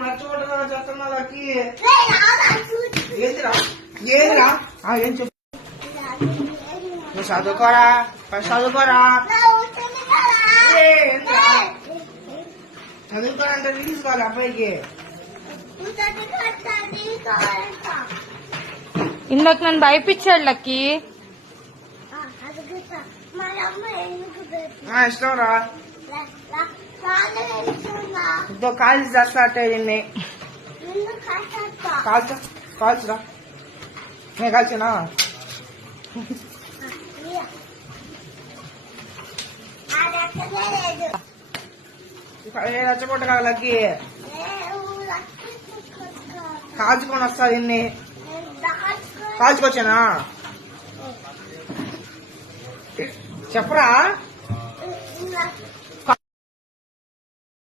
నచ్చబట్టగా చెప్తున్నా లక్కి ఏదిరా ఏదిరా ఏం చెప్పు నువ్వు చదువుకోరా చదువుకోరా చదువుకోరంటే రీల్స్ కావాలి అబ్బాయికి ఇందాక నన్ను భయపించాడు లక్కి ఇష్టం రా ఇంకో కాల్చి చేస్తా దీన్ని కాల్చురా నేను కాల్చినా రచ్చబొట్ట కాదు లక్కి కాల్చుకొని వస్తా దీన్ని కాల్చుకొచ్చానా చెప్పరా